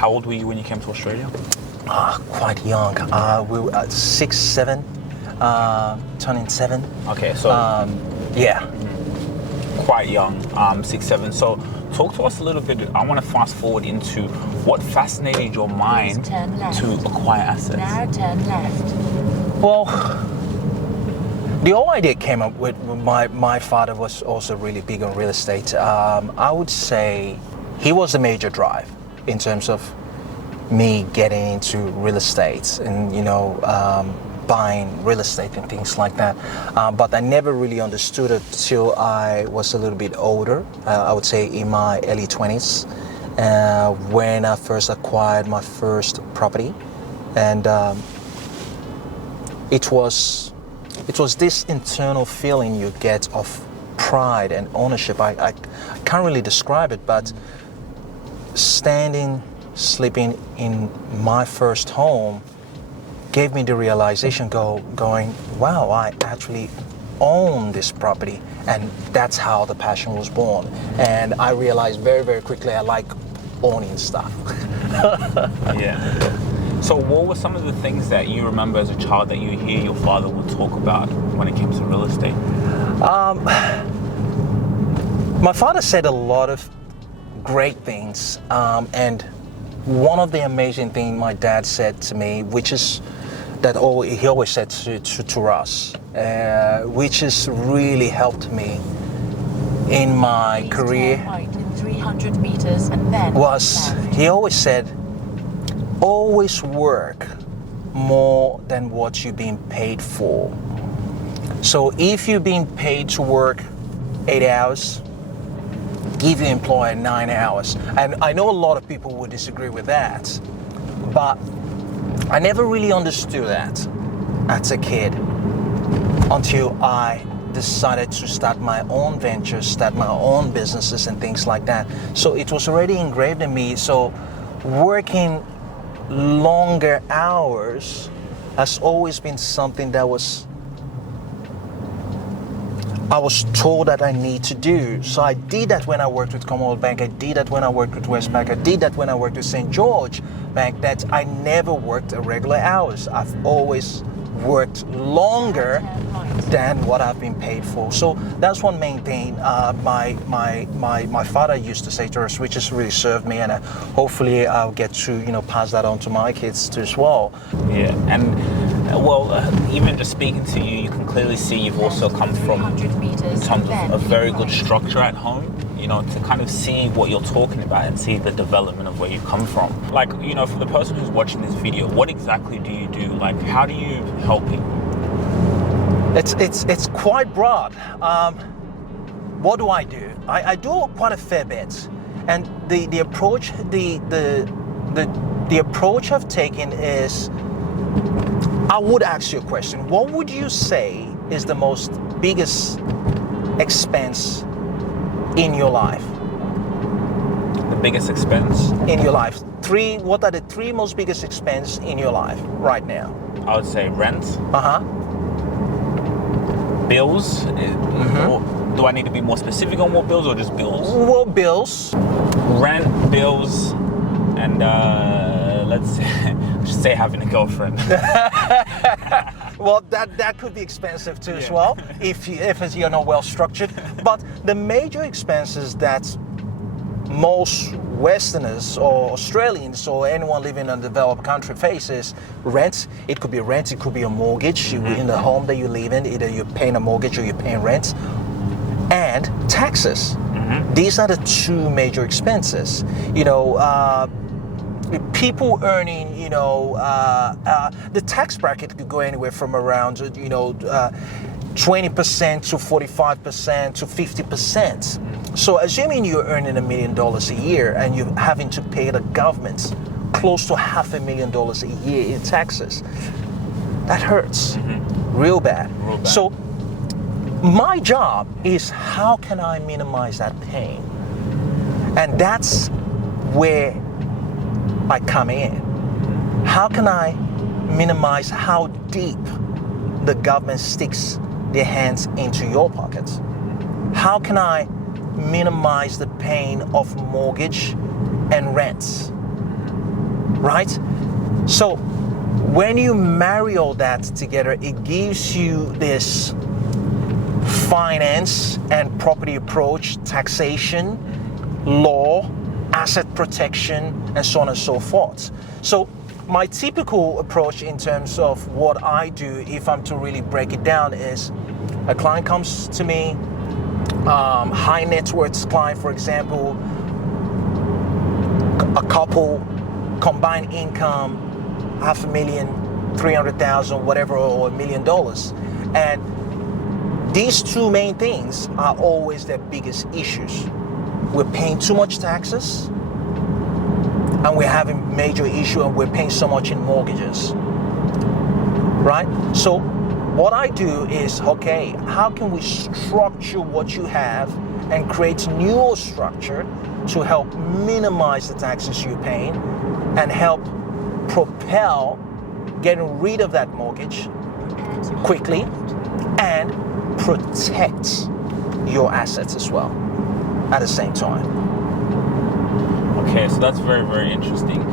how old were you when you came to Australia? Quite young. We were at 6, 7, turning 7. Okay, so yeah. Quite young, 6, 7. So talk to us a little bit. I want to fast forward into what fascinated your mind to acquire assets. Now turn left. Well, the whole idea came up with my father was also really big on real estate. I would say he was the major drive in terms of me getting into real estate and, buying real estate and things like that. But I never really understood it till I was a little bit older. I would say in my early 20s, when I first acquired my first property. And it was this internal feeling you get of pride and ownership. I can't really describe it, but sleeping in my first home gave me the realization going, wow, I actually own this property. And that's how the passion was born. And I realized very, very quickly I like owning stuff. Yeah. So what were some of the things that you remember as a child that you hear your father would talk about when it came to real estate? My father said a lot of great things. And one of the amazing things my dad said to me, which is that he always said to us, which has really helped me in my career, Right in 300 meters and then was he always said, always work more than what you're being paid for. So if you're being paid to work 8 hours, give your employer 9 hours. And I know a lot of people would disagree with that, but I never really understood that as a kid until I decided to start my own ventures, start my own businesses and things like that. So it was already engraved in me. So working longer hours has always been something that I was told that I need to do. So I did that when I worked with Commonwealth Bank. I did that when I worked with Westpac. I did that when I worked with St. George Bank. That I never worked irregular hours. I've always worked longer than what I've been paid for. So that's one main thing my father used to say to us, which has really served me, and hopefully I'll get to pass that on to my kids too as well. Yeah, and even just speaking to you, you can clearly see you've also come from in terms of a very good structure at home. To kind of see what you're talking about and see the development of where you come from. Like, for the person who's watching this video, what exactly do you do? Like, how do you help people? It's quite broad. What do? I do quite a fair bit, and the approach the approach I've taken is, I would ask you a question. What would you say is the most biggest expense in your life? The biggest expense? In your life. What are the 3 most biggest expense in your life right now? I would say rent. Uh-huh. Bills. Mm-hmm. Do I need to be more specific on what bills or just bills? Well, bills. Rent, bills, and let's just say having a girlfriend. Well, that could be expensive too as well, if you're not well structured. But the major expenses that most Westerners or Australians or anyone living in a developed country faces: rent. It could be rent, it could be a mortgage in the home that you live in. Either you're paying a mortgage or you're paying rent. And taxes. Mm-hmm. These are the 2 major expenses. People earning, the tax bracket could go anywhere from around, 20% to 45% to 50%. So assuming you're earning $1 million a year and you're having to pay the government close to $500,000 a year in taxes, that hurts real bad. So my job is, how can I minimize that pain? And that's where I come in. How can I minimize how deep the government sticks their hands into your pockets? How can I minimize the pain of mortgage and rents? right? So when you marry all that together, it gives you this finance and property approach, taxation, law, asset protection, and so on and so forth. So my typical approach in terms of what I do, if I'm to really break it down, is a client comes to me, high net worth client, for example, a couple, combined income, $500,000, 300,000, whatever, or $1 million. And these two main things are always their biggest issues. We're paying too much taxes, and we're having major issue, and we're paying so much in mortgages, right? So what I do is, okay, how can we structure what you have and create new structure to help minimize the taxes you're paying and help propel getting rid of that mortgage quickly and protect your assets as well at the same time. Okay, so that's very, very interesting.